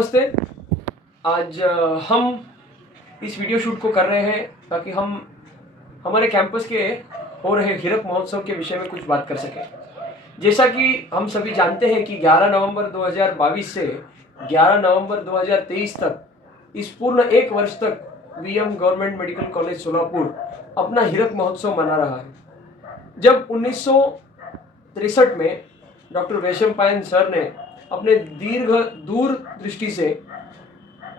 नमस्ते। आज हम इस वीडियो शूट को कर रहे हैं ताकि हम हमारे कैंपस के हो रहे हीरक महोत्सव के विषय में कुछ बात कर सकें। जैसा कि हम सभी जानते हैं कि 11 नवंबर 2022 से 11 नवंबर 2023 तक इस पूर्ण एक वर्ष तक VM government medical college Solapur अपना हीरक महोत्सव मना रहा है। जब 1963 में डॉक्टर वैशम पायन सर ने अपने दूरदृष्टि से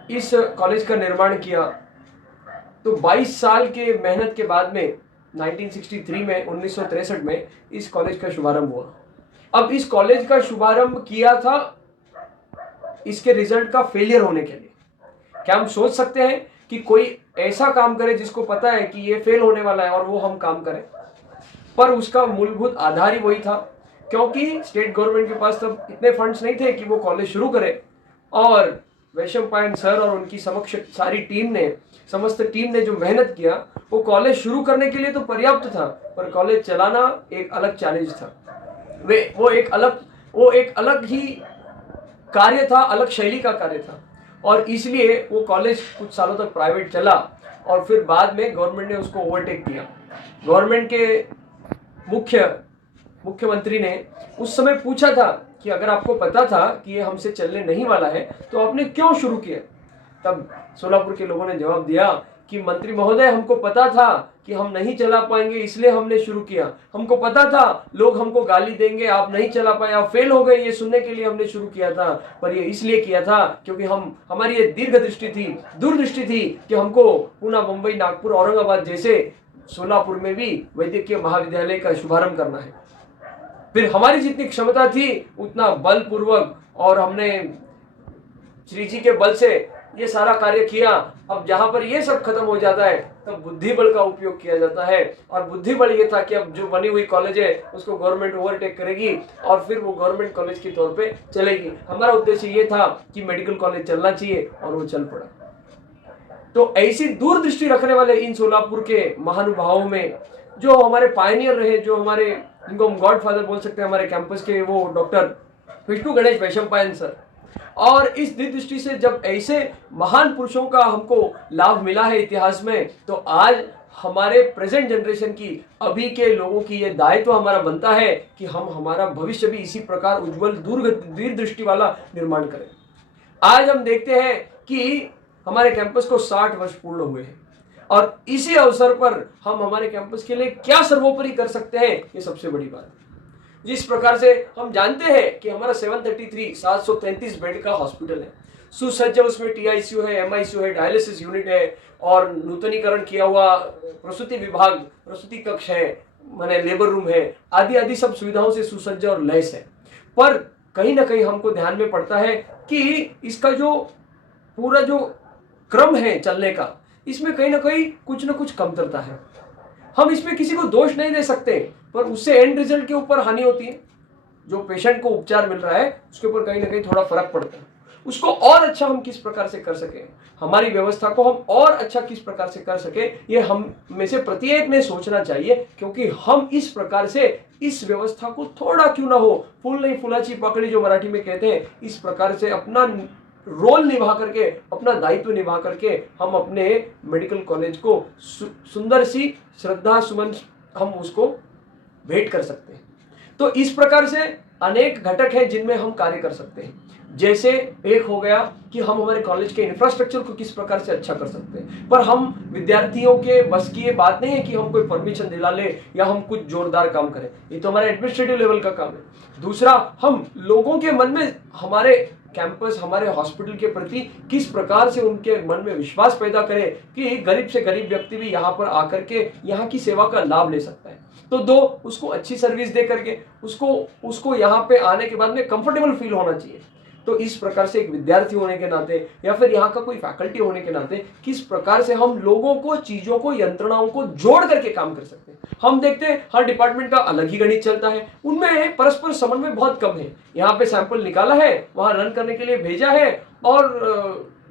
इस कॉलेज का निर्माण किया, तो 22 साल के मेहनत के बाद में 1963 में इस कॉलेज का शुभारंभ हुआ। अब इस कॉलेज का शुभारंभ किया था इसके रिजल्ट का फेलियर होने के लिए। क्या हम सोच सकते हैं कि कोई ऐसा काम करे जिसको पता है कि ये फेल होने वाला है और वो हम काम करें? पर उसका मूलभूत आधार ही वही था, क्योंकि स्टेट गवर्नमेंट के पास तब इतने फंड्स नहीं थे कि वो कॉलेज शुरू करे। और वैशम पायन सर और उनकी समक्ष सारी समस्त टीम ने जो मेहनत किया वो कॉलेज शुरू करने के लिए तो पर्याप्त था, पर कॉलेज चलाना एक अलग चैलेंज था। वो एक अलग ही कार्य था, अलग शैली का कार्य था, और इसलिए वो कॉलेज कुछ सालों तक प्राइवेट चला और फिर बाद में गवर्नमेंट ने उसको ओवरटेक किया। गवर्नमेंट के मुख्यमंत्री ने उस समय पूछा था कि अगर आपको पता था कि ये हमसे चलने नहीं वाला है तो आपने क्यों शुरू किया? तब सोलापुर के लोगों ने जवाब दिया कि मंत्री महोदय, हमको पता था कि हम नहीं चला पाएंगे, इसलिए हमने शुरू किया। हमको पता था लोग हमको गाली देंगे, आप नहीं चला पाए, आप फेल हो गए, ये सुनने के लिए हमने शुरू किया था। पर ये इसलिए किया था क्योंकि हमारी ये दूरदृष्टि थी कि हमको पुणे, मुंबई, नागपुर, औरंगाबाद जैसे सोलापुर में भी वैद्यकीय महाविद्यालय का शुभारंभ करना है। फिर हमारी जितनी क्षमता थी उतना बलपूर्वक और हमने श्री जी के बल से ये सारा कार्य किया। अब जहां पर ये सब खत्म हो जाता है तब बुद्धि बल का उपयोग किया जाता है, और बुद्धि बल ये था कि अब जो बनी हुई कॉलेज है उसको गवर्नमेंट ओवरटेक करेगी और फिर वो गवर्नमेंट कॉलेज के तौर पे चलेगी। हमारा उद्देश्य ये था कि मेडिकल कॉलेज चलना चाहिए और वो चल पड़ा। तो ऐसी दूरदृष्टि रखने वाले इन सोलापुर के महानुभावों में जो हमारे पायनियर रहे, जो हमारे, इनको हम गॉडफादर बोल सकते हैं हमारे कैंपस के, वो डॉक्टर विष्णु गणेश वैशम पायन सर। और इस दृष्टि से जब ऐसे महान पुरुषों का हमको लाभ मिला है इतिहास में, तो आज हमारे प्रेजेंट जनरेशन की, अभी के लोगों की ये दायित्व हमारा बनता है कि हम हमारा भविष्य भी इसी प्रकार उज्जवल दूरदृष्टि वाला निर्माण करें। आज हम देखते हैं कि हमारे कैंपस को 60 वर्ष पूर्ण हुए हैं, और इसी अवसर पर हम हमारे कैंपस के लिए क्या सर्वोपरि कर सकते हैं, ये सबसे बड़ी बात है। जिस प्रकार से हम जानते हैं कि हमारा 733 बेड का हॉस्पिटल है, सुसज्ज, उसमें टीआईसीयू है, एमआईसीयू है, डायलिसिस यूनिट है, और नूतनीकरण किया हुआ प्रसूति विभाग, प्रसूति कक्ष है, माने लेबर रूम है, आदि आदि सब सुविधाओं से सुसज्ज और लैस है। पर कहीं ना कहीं हमको ध्यान में पड़ता है कि इसका जो पूरा जो क्रम है चलने का, इसमें कहीं ना कहीं कुछ ना कुछ कमतरता है। हम इसमें किसी को दोष नहीं दे सकते, पर उससे एंड रिजल्ट के ऊपर हानि होती है। जो पेशेंट को उपचार मिल रहा है उसके ऊपर कहीं ना कहीं थोड़ा फर्क पड़ता है। उसको और अच्छा हम किस प्रकार से कर सके, हमारी व्यवस्था को हम और अच्छा किस प्रकार से कर सके, ये हम में से प्रत्येक ने सोचना चाहिए, क्योंकि हम इस प्रकार से इस व्यवस्था को थोड़ा क्यों ना हो, फूल नहीं फुलाची पकड़ी जो मराठी में कहते हैं, इस प्रकार से अपना रोल निभा करके, अपना दायित्व निभा करके हम अपने मेडिकल कॉलेज को सुंदर सी श्रद्धा सुमन हम उसको भेंट कर सकते हैं। तो इस प्रकार से अनेक घटक हैं जिनमें हम कार्य कर सकते हैं। जैसे एक हो गया कि हम हमारे कॉलेज के इंफ्रास्ट्रक्चर को किस प्रकार से अच्छा कर सकते हैं, पर हम विद्यार्थियों के बस की ये बात नहीं है कि हम कोई परमिशन दिला ले या हम कुछ जोरदार काम करें, ये तो हमारे एडमिनिस्ट्रेटिव लेवल का काम है। दूसरा, हम लोगों के मन में हमारे कैंपस, हमारे हॉस्पिटल के प्रति किस प्रकार से उनके मन में विश्वास पैदा करें कि गरीब से गरीब व्यक्ति भी यहाँ पर आकर के यहाँ की सेवा का लाभ ले सकता है। तो दो, उसको अच्छी सर्विस दे करके उसको यहाँ पे आने के बाद में कंफर्टेबल फील होना चाहिए। तो इस प्रकार से एक विद्यार्थी होने के नाते या फिर यहाँ का कोई फैकल्टी होने के नाते किस प्रकार से हम लोगों को, चीजों को, यंत्रणाओं को जोड़ करके काम कर सकते हैं। हम देखते हैं हर डिपार्टमेंट का अलग ही गणित चलता है, उनमें परस्पर समन्वय बहुत कम है। यहाँ पे सैंपल निकाला है, वहां रन करने के लिए भेजा है, और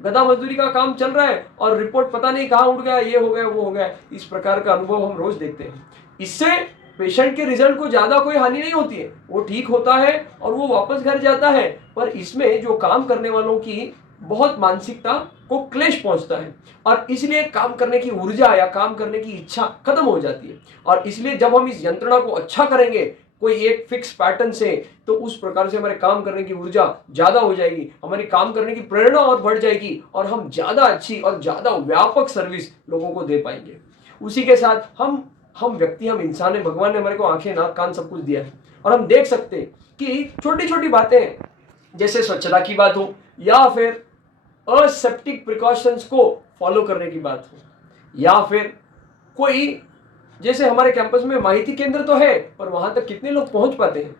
गधा मजदूरी का काम चल रहा है, और रिपोर्ट पता नहीं कहाँ उड़ गया, ये हो गया, वो हो गया। इस प्रकार का अनुभव हम रोज देखते हैं। इससे पेशेंट के रिजल्ट को ज्यादा कोई हानि नहीं होती है, वो ठीक होता है और वो वापस घर जाता है। पर इसमें जो काम करने वालों की बहुत मानसिकता को क्लेश पहुंचता है और इसलिए काम करने की ऊर्जा या काम करने की इच्छा खत्म हो जाती है। और इसलिए जब हम इस यंत्रणा को अच्छा करेंगे कोई एक फिक्स पैटर्न से, तो उस प्रकार से हमारे काम करने की ऊर्जा ज्यादा हो जाएगी, हमारी काम करने की प्रेरणा और बढ़ जाएगी और हम ज्यादा अच्छी और ज्यादा व्यापक सर्विस लोगों को दे पाएंगे। उसी के साथ हम व्यक्ति, हम इंसान है, भगवान ने हमारे को आंखें नाक कान सब कुछ दिया है और हम देख सकते हैं कि छोटी छोटी बातें जैसे स्वच्छता की बात हो या फिर असेप्टिक प्रिकॉशंस को फॉलो करने की बात हो या फिर कोई, जैसे हमारे कैंपस में माहिती केंद्र तो है पर वहां तक कितने लोग पहुंच पाते हैं,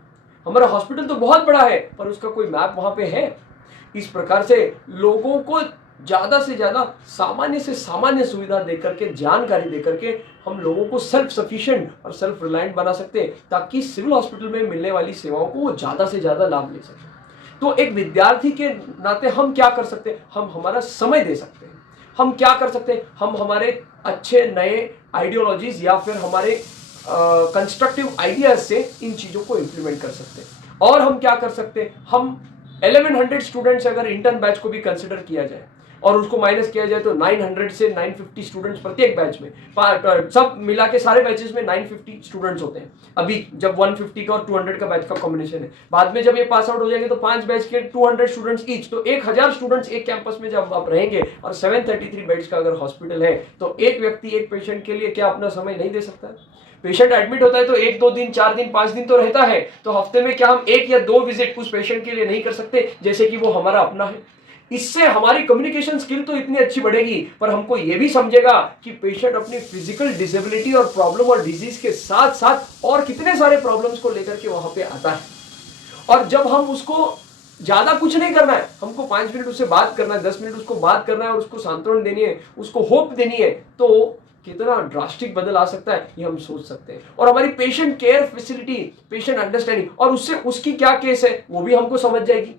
हमारा हॉस्पिटल तो बहुत बड़ा है पर उसका कोई मैप वहां पे है। इस प्रकार से लोगों को ज्यादा से ज्यादा सामान्य से सामान्य सुविधा देकर के, जानकारी देकर के हम लोगों को सेल्फ सफिशिएंट और सेल्फ रिलायंट बना सकते हैं ताकि सिविल हॉस्पिटल में मिलने वाली सेवाओं को वो ज्यादा से ज्यादा लाभ ले सके। तो एक विद्यार्थी के नाते हम क्या कर सकते हैं, हम हमारा समय दे सकते हैं। हम क्या कर सकते हैं, हम हमारे अच्छे नए आइडियोलॉजीज या फिर हमारे कंस्ट्रक्टिव आइडियाज से इन चीजों को इंप्लीमेंट कर सकते हैं। और हम क्या कर सकते हैं, हम 1100 स्टूडेंट्स अगर इंटर्न बैच को भी कंसिडर किया जाए और उसको माइनस किया जाए तो 900 से 950 स्टूडेंट्स प्रत्येक बैच में, सब मिला के सारे बैचेस में 950 स्टूडेंट्स होते हैं। अभी जब 150 का और 200 का बैच का कॉम्बिनेशन है, बाद में जब ये पास आउट हो जाएंगे तो 5 बैच के 200 स्टूडेंट्स ईच, तो 1000 स्टूडेंट्स एक कैंपस में जब आप रहेंगे और 733 बेड्स का अगर हॉस्पिटल है तो एक व्यक्ति एक पेशेंट के लिए क्या अपना समय नहीं दे सकता? पेशेंट एडमिट होता है तो 1 2 दिन 4 दिन 5 दिन तो रहता है, तो हफ्ते में क्या हम 1 या 2 विजिट उस पेशेंट के लिए नहीं कर सकते जैसे कि वो हमारा अपना है? इससे हमारी कम्युनिकेशन स्किल तो इतनी अच्छी बढ़ेगी पर हमको यह भी समझेगा कि पेशेंट अपनी फिजिकल डिसेबिलिटी और प्रॉब्लम और डिजीज के साथ साथ और कितने सारे प्रॉब्लम्स को लेकर के वहां पे आता है। और जब हम उसको ज्यादा कुछ नहीं करना है, हमको 5 मिनट उससे बात करना है, 10 मिनट उसको बात करना है और उसको सांत्वना देनी है, उसको होप देनी है, तो कितना ड्रास्टिक बदल आ सकता है ये हम सोच सकते हैं। और हमारी patient care facility, patient understanding और उससे उसकी क्या केस है वो भी हमको समझ जाएगी,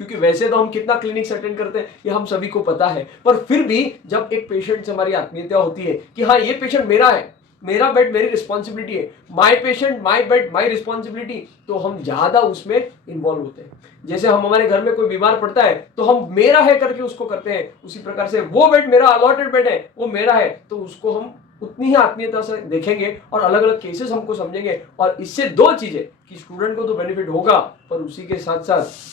क्योंकि वैसे तो हम कितना क्लिनिक्स अटेंड करते हैं ये हम सभी को पता है, पर फिर भी जब एक पेशेंट से हमारी आत्मीयता होती है कि हाँ ये पेशेंट मेरा है, मेरा बेड मेरी रिस्पॉन्सिबिलिटी है, my patient my bed my responsibility, तो हम ज्यादा उसमें इन्वॉल्व होते हैं। जैसे हम हमारे घर में कोई बीमार पड़ता है तो हम मेरा है करके उसको करते हैं, उसी प्रकार से वो बेड मेरा अलॉटेड बेड है, वो मेरा है, तो उसको हम उतनी ही आत्मीयता से देखेंगे और अलग अलग केसेस हमको समझेंगे। और इससे दो चीजें कि स्टूडेंट को तो बेनिफिट होगा पर उसी के साथ साथ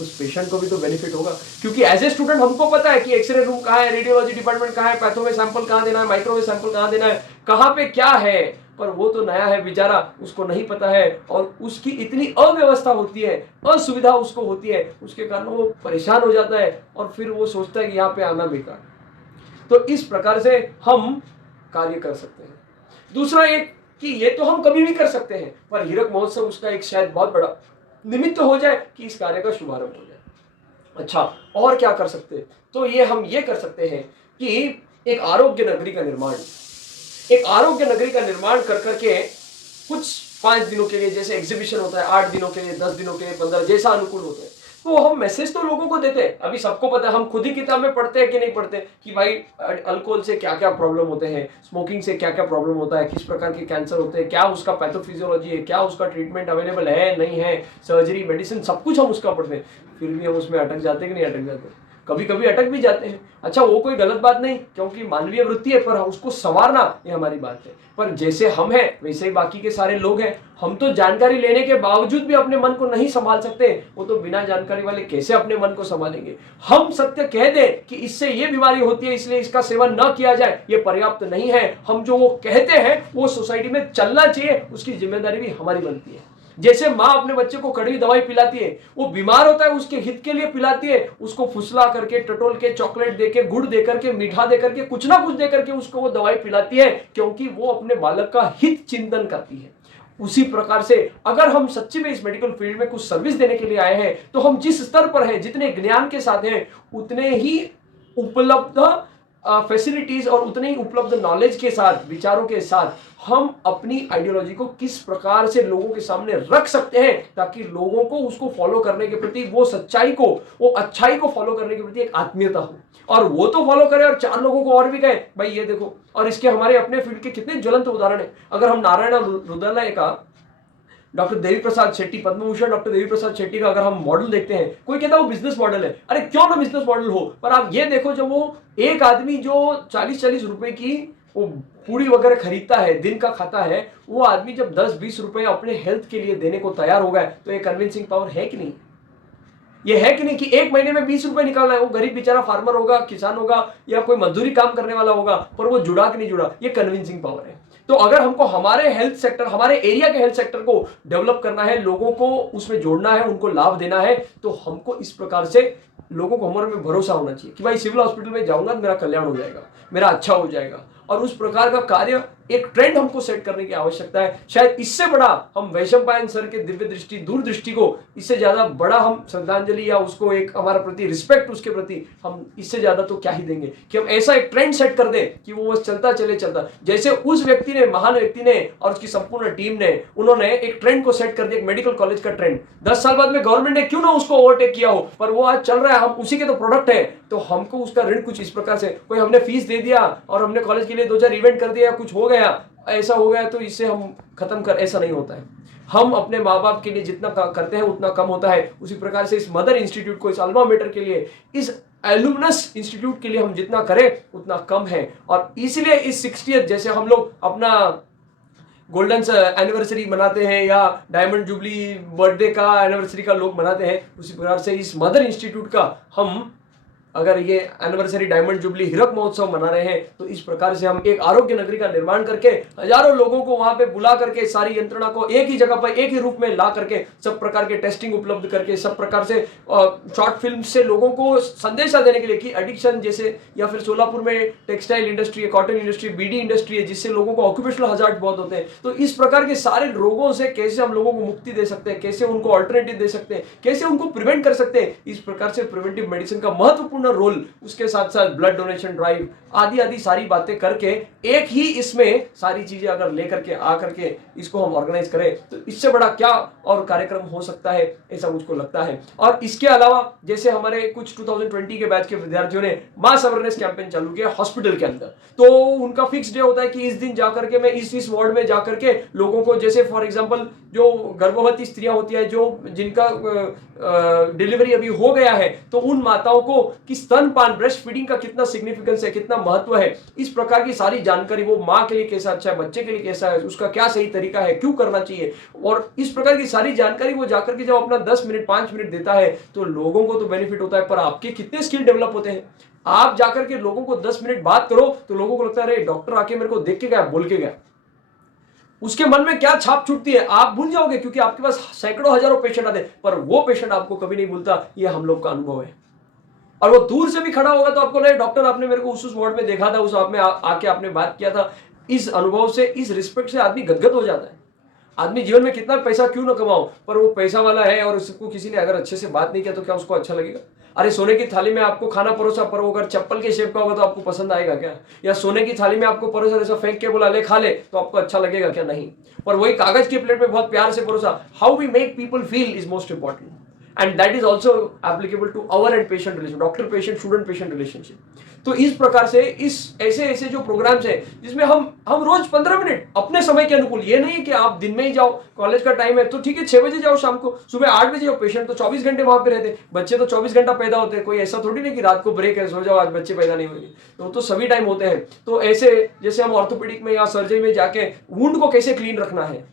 उस पेशेंट को भी तो बेनिफिट होगा, क्योंकि एज ए स्टूडेंट हमको पता है कि एक्सरे रूम कहाँ है, रेडियोलॉजी डिपार्टमेंट कहाँ है, पैथो में सैंपल कहाँ देना है, माइक्रोवेव सैंपल कहाँ देना है, कहाँ पे क्या है, पर वो तो नया है बेचारा, उसको नहीं पता है और उसकी इतनी अव्यवस्था होती है, असुविधा उसको होती है, उसके कारण वो परेशान हो जाता है और फिर वो सोचता है कि यहाँ पे आना बेकार। तो इस प्रकार से हम कार्य कर सकते हैं। दूसरा एक कि ये तो हम कभी भी कर सकते हैं पर हीरक महोत्सव उसका एक शायद बहुत बड़ा निमित्त हो जाए कि इस कार्य का शुभारंभ हो जाए। अच्छा, और क्या कर सकते हैं? तो ये हम ये कर सकते हैं कि एक आरोग्य नगरी का निर्माण, एक आरोग्य नगरी का निर्माण कर करके कुछ 5 दिनों के लिए, जैसे एग्जीबिशन होता है 8 दिनों के लिए, 10 दिनों के लिए, 15, जैसा अनुकूल होता है, तो हम मैसेज तो लोगों को देते हैं। अभी सबको पता है, हम खुद ही किताब में पढ़ते हैं कि नहीं पढ़ते कि भाई अल्कोहल से क्या क्या प्रॉब्लम होते हैं, स्मोकिंग से क्या क्या प्रॉब्लम होता है, किस प्रकार के कैंसर होते हैं, क्या उसका पैथोफिजियोलॉजी है, क्या उसका ट्रीटमेंट अवेलेबल है नहीं है, सर्जरी मेडिसिन सब कुछ हम उसका पढ़ते हैं, फिर भी हम उसमें अटक जाते कि नहीं अटक जाते? कभी कभी अटक भी जाते हैं। अच्छा, वो कोई गलत बात नहीं क्योंकि मानवीय वृत्ति है, पर उसको संवारना ये हमारी बात है। पर जैसे हम हैं वैसे ही बाकी के सारे लोग हैं। हम तो जानकारी लेने के बावजूद भी अपने मन को नहीं संभाल सकते, वो तो बिना जानकारी वाले कैसे अपने मन को संभालेंगे? हम सत्य कह दें कि इससे ये बीमारी होती है इसलिए इसका सेवन न किया जाए, ये पर्याप्त नहीं है। हम जो वो कहते हैं वो सोसाइटी में चलना चाहिए, उसकी जिम्मेदारी भी हमारी बनती है। जैसे माँ अपने बच्चे को कड़वी दवाई पिलाती है, वो बीमार होता है उसके हित के लिए पिलाती है, उसको फुसला करके, टटोल के, चॉकलेट देके, गुड़ देकर के, मीठा देकर के, कुछ ना कुछ देकर के उसको वो दवाई पिलाती है, क्योंकि वो अपने बालक का हित चिंतन करती है। उसी प्रकार से अगर हम सच्ची में इस मेडिकल फील्ड में कुछ सर्विस देने के लिए आए हैं तो हम जिस स्तर पर हैं, जितने ज्ञान के साथ हैं, उतने ही उपलब्ध फैसिलिटीज और उतने ही उपलब्ध नॉलेज के साथ, विचारों के साथ हम अपनी आइडियोलॉजी को किस प्रकार से लोगों के सामने रख सकते हैं ताकि लोगों को उसको फॉलो करने के प्रति, वो सच्चाई को, वो अच्छाई को फॉलो करने के प्रति एक आत्मीयता हो, और वो तो फॉलो करे और 4 लोगों को और भी कहे भाई ये देखो। और इसके हमारे अपने फील्ड के कितने ज्वलंत उदाहरण है। अगर हम नारायण रुद्रलय का डॉक्टर देवी प्रसाद शेट्टी, पद्म भूषण डॉक्टर देवी प्रसाद शेट्टी का अगर हम मॉडल देखते हैं, कोई कहता है वो बिजनेस मॉडल है, अरे क्यों ना बिजनेस मॉडल हो, पर आप ये देखो जब वो एक आदमी जो 40-40 रुपए की वो पूरी वगैरह खरीदता है, दिन का खाता है, वो आदमी जब 10-20 रुपए अपने हेल्थ के लिए देने को तैयार हो गया, तो ये कन्विंसिंग पावर है कि नहीं? ये है कि नहीं कि एक महीने में 20 रुपए निकालना है, वो गरीब बेचारा फार्मर होगा, किसान होगा या कोई मजदूरी काम करने वाला होगा, पर वो जुड़ा कि नहीं जुड़ा, ये कन्विंसिंग पावर है। तो अगर हमको हमारे हेल्थ सेक्टर, हमारे एरिया के हेल्थ सेक्टर को डेवलप करना है, लोगों को उसमें जोड़ना है, उनको लाभ देना है, तो हमको इस प्रकार से लोगों को हमारे में भरोसा होना चाहिए कि भाई सिविल हॉस्पिटल में जाऊंगा तो मेरा कल्याण हो जाएगा, मेरा अच्छा हो जाएगा। और उस प्रकार का कार्य, एक ट्रेंड हमको सेट करने की आवश्यकता है। शायद इससे बड़ा हम वैशंपायन सर के दिव्य दृष्टि, दूरदृष्टि को, इससे ज्यादा बड़ा हम श्रद्धांजलि या उसको एक हमारा प्रति रिस्पेक्ट, उसके प्रति हम इससे ज्यादा तो क्या ही देंगे कि हम ऐसा एक ट्रेंड सेट कर दें कि वो बस चलता चले चलता, जैसे उस व्यक्ति ने, महान व्यक्ति ने और उसकी संपूर्ण टीम ने, उन्होंने एक ट्रेंड को सेट कर दिया, एक मेडिकल कॉलेज का ट्रेंड। 10 साल बाद में गवर्नमेंट ने क्यों ना उसको ओवरटेक किया हो, पर वो आज चल रहा है, हम उसी के तो प्रोडक्ट है, तो हमको उसका ऋण कुछ इस प्रकार से, कोई हमने फीस दे दिया और हमने कॉलेज के लिए 2-4 इवेंट कर दिया, कुछ हो गया, ऐसा हो गया तो इससे हम खत्म कर, ऐसा नहीं होता है। हम अपने माँ बाप के लिए जितना करते हैं उतना कम होता है। उसी प्रकार से इस मदर इंस्टीट्यूट को, इस अल्मा मेटर के लिए, इस एलुमनस इंस्टीट्यूट के लिए हम जितना करें उतना कम है। और इसलिए इस 60th, जैसे हम लोग अपना गोल्डन एनिवर्सरी मनाते हैं या डायमंड जुबली बर्थडे का एनिवर्सरी का लोग मनाते हैं, उसी प्रकार से इस मदर इंस्टीट्यूट का हम अगर ये एनिवर्सरी, डायमंड जुबली, हीरक महोत्सव मना रहे हैं, तो इस प्रकार से हम एक आरोग्य नगरी का निर्माण करके हजारों लोगों को वहां पे बुला करके सारी यंत्रणा को एक ही जगह पर, एक ही रूप में ला करके, सब प्रकार के टेस्टिंग उपलब्ध करके, सब प्रकार से शॉर्ट फिल्म से लोगों को संदेशा देने के लिए कि एडिक्शन जैसे, या फिर सोलापुर में टेक्सटाइल इंडस्ट्री है, कॉटन इंडस्ट्री, बीडी इंडस्ट्री है, जिससे लोगों को ऑक्यूपेशनल हजार्ड बहुत होते हैं, तो इस प्रकार के सारे रोगों से कैसे हम लोगों को मुक्ति दे सकते हैं, कैसे उनको ऑल्टरनेटिव दे सकते हैं, कैसे उनको प्रिवेंट कर सकते हैं, इस प्रकार से प्रिवेंटिव मेडिसिन का महत्वपूर्ण रोल, उसके साथ साथ ब्लड डोनेशन ड्राइव आदि आदि सारी बातें करके, एक ही इसमें सारी चीजें अगर लेकर के आ करके इसको हम ऑर्गेनाइज करें, तो इससे बड़ा क्या और कार्यक्रम हो सकता है, ऐसा मुझको लगता है। और इसके अलावा जैसे हमारे कुछ 2020 के बैच के विद्यार्थियों ने मास अवेयरनेस कैंपेन चालू किया हॉस्पिटल के अंदर, तो उनका फिक्स डे होता है कि इस दिन जाकर के मैं इस वार्ड में जाकर के लोगों को, जैसे फॉर एग्जांपल जो गर्भवती स्त्रियां होती है, जो जिनका डिलीवरी अभी हो गया है, तो उन माताओं को कि स्तनपान, ब्रेस्ट फीडिंग का कितना सिग्निफिकेंस है, कितना महत्व है, इस प्रकार की सारी जानकारी, वो माँ के लिए कैसा अच्छा है, बच्चे के लिए कैसा है, उसका क्या सही तरीका है, क्यों करना चाहिए, और इस प्रकार की सारी जानकारी वो जाकर के जब अपना 10 मिनट 5 मिनट देता है, तो लोगों को तो बेनिफिट होता है, पर आपके कितने स्किल डेवलप होते हैं। आप जाकर के लोगों को 10 मिनट बात करो तो लोगों को लगता है अरे डॉक्टर आके मेरे को देख के गया, बोल के गया, उसके मन में क्या छाप छूटती है आप भूल जाओगे, क्योंकि आपके पास सैकड़ों हजारों पेशेंट आते हैं, पर वो पेशेंट आपको कभी नहीं भूलता। ये हम लोग का अनुभव है। और वो दूर से भी खड़ा होगा तो आपको लगे डॉक्टर आपने मेरे को उस वार्ड में देखा था, उस आप में आके आपने बात किया था। इस अनुभव से, इस रिस्पेक्ट से आदमी गदगद हो जाता है। आदमी जीवन में कितना पैसा क्यों ना कमाओ, पर वो पैसा वाला है और उसको किसी ने अगर अच्छे से बात नहीं किया तो क्या उसको अच्छा लगेगा? अरे सोने की थाली में आपको खाना परोसा, पर वो अगर चप्पल के शेप का होगा तो आपको पसंद आएगा क्या? या सोने की थाली में आपको परोसा, ऐसा फेंक के बोला ले खा ले, तो आपको अच्छा लगेगा क्या? नहीं। पर वही कागज की प्लेट में बहुत प्यार से परोसा, how we make people feel is most important, and that is also applicable to our and patient relation, doctor patient, student patient relationship. तो इस प्रकार से इस ऐसे ऐसे जो प्रोग्राम्स हैं जिसमें हम रोज 15 मिनट अपने समय के अनुकूल, ये नहीं कि आप दिन में ही जाओ, कॉलेज का टाइम है तो ठीक है 6 बजे जाओ, शाम को सुबह 8 बजे जाओ, पेशेंट तो 24 घंटे वहां पे रहते, बच्चे तो 24 घंटा पैदा होते हैं, कोई ऐसा थोड़ी नहीं कि रात को ब्रेक है सो जाओ आज बच्चे पैदा नहीं होंगे, तो सभी टाइम होते हैं। तो ऐसे जैसे हम ऑर्थोपेडिक में या सर्जरी में जाके वुंड को कैसे क्लीन रखना है,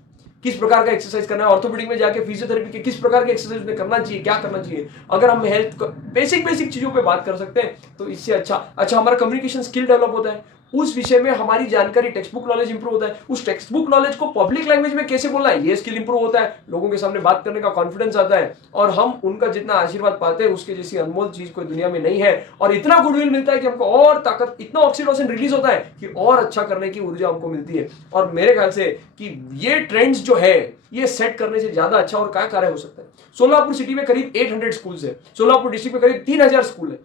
किस प्रकार का एक्सरसाइज करना है, ऑर्थोपेडिक में जाके फिजियोथेरेपी के किस प्रकार के एक्सरसाइज उन्हें करना चाहिए, क्या करना चाहिए, अगर हम हेल्थ बेसिक चीजों पे बात कर सकते हैं तो इससे अच्छा हमारा कम्युनिकेशन स्किल डेवलप होता है। उस विषय में हमारी जानकारी, टेक्स्ट बुक नॉलेज इंप्रूव होता है। उस टेक्स्ट बुक नॉलेज को पब्लिक लैंग्वेज में कैसे बोलना है, ये स्किल इंप्रूव होता है। लोगों के सामने बात करने का कॉन्फिडेंस आता है और हम उनका जितना आशीर्वाद पाते हैं उसके जैसी अनमोल चीज कोई दुनिया में नहीं है। और इतना गुडविल मिलता है कि हमको और ताकत, इतना ऑक्सीटोसिन रिलीज होता है कि और अच्छा करने की ऊर्जा हमको मिलती है। और मेरे ख्याल से कि ये ट्रेंड्स जो है ये सेट करने से ज्यादा अच्छा और क्या कार्य हो सकता है। सोलापुर सिटी में करीब 800 स्कूल्स है, सोलापुर डिस्ट्रिक्ट में करीब 3000 स्कूल है।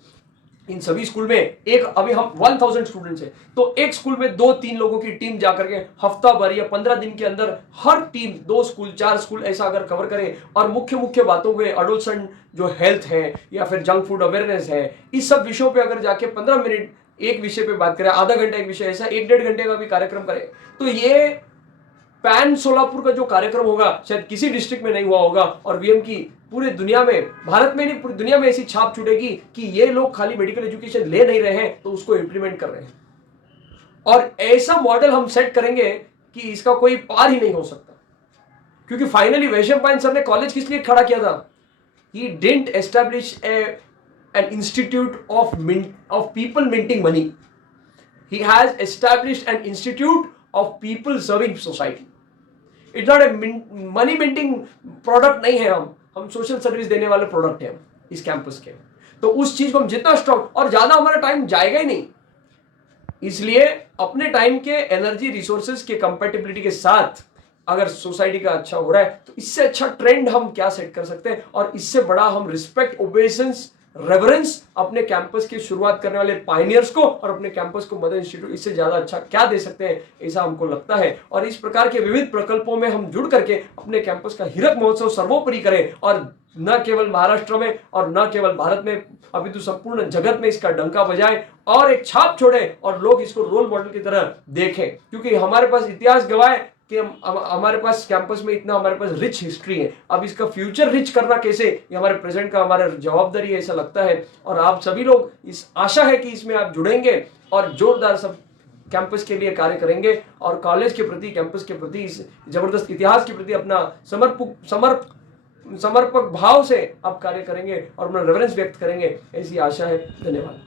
इन सभी स्कूल में एक, अभी हम 1000 स्टूडेंट्स हैं, तो एक स्कूल में 2-3 लोगों की टीम जाकर के हफ्ता भर या 15 दिन के अंदर हर टीम 2 स्कूल 4 स्कूल ऐसा अगर कवर करे और मुख्य बातों पे, एडोलसेंट जो हेल्थ है या फिर जंक फूड अवेयरनेस है, इस सब विषयों पे अगर जाके 15 मिनट एक विषय पे बात करें, आधा घंटा एक विषय, ऐसा 1-1.5 घंटे का भी कार्यक्रम करें, तो ये पैन सोलापुर का जो कार्यक्रम होगा शायद किसी डिस्ट्रिक्ट में नहीं हुआ होगा, और वीएम की पूरे दुनिया में, भारत में नहीं पूरी दुनिया में ऐसी छाप छूटेगी कि ये लोग खाली मेडिकल एजुकेशन ले नहीं रहे हैं तो उसको इंप्लीमेंट कर रहे हैं। और ऐसा मॉडल हम सेट करेंगे कि इसका कोई पार ही नहीं हो सकता। क्योंकि फाइनली वैशंपायन सर ने कॉलेज किस लिए खड़ा किया था? He didn't establish an institute of people minting money. He has established an institute of people serving society. It's not a money minting product नहीं है, हम सोशल सर्विस देने वाले प्रोडक्ट हैं हम इस कैंपस के। तो उस चीज को हम जितना स्ट्रॉन्ग, और ज्यादा हमारा टाइम जाएगा ही नहीं, इसलिए अपने टाइम के एनर्जी रिसोर्सेज के कंपैटिबिलिटी के साथ अगर सोसाइटी का अच्छा हो रहा है तो इससे अच्छा ट्रेंड हम क्या सेट कर सकते हैं, और इससे बड़ा हम रिस्पेक्ट, ओबेसेंस, रेवरेंस अपने कैंपस की शुरुआत करने वाले पायनियर्स को और अपने कैंपस को मदर इंस्टीट्यूट, इससे ज्यादा अच्छा क्या दे सकते हैं, ऐसा हमको लगता है। और इस प्रकार के विविध प्रकल्पों में हम जुड़ करके अपने कैंपस का हीरक महोत्सव सर्वोपरि करें, और न केवल महाराष्ट्र में और न केवल भारत में, अभी तो संपूर्ण जगत में इसका डंका बजाए और एक छाप छोड़े और लोग इसको रोल मॉडल की तरह देखें। क्योंकि हमारे पास इतिहास गवाह है कि हमारे पास कैंपस में इतना हमारे पास रिच हिस्ट्री है। अब इसका फ्यूचर रिच करना कैसे, ये हमारे प्रेजेंट का हमारा जवाबदारी है, ऐसा लगता है। और आप सभी लोग, इस आशा है कि इसमें आप जुड़ेंगे और जोरदार सब कैंपस के लिए कार्य करेंगे, और कॉलेज के प्रति, कैंपस के प्रति, इस जबरदस्त इतिहास के प्रति अपना समर्पक भाव से आप कार्य करेंगे और अपना रेफरेंस व्यक्त करेंगे, ऐसी आशा है। धन्यवाद।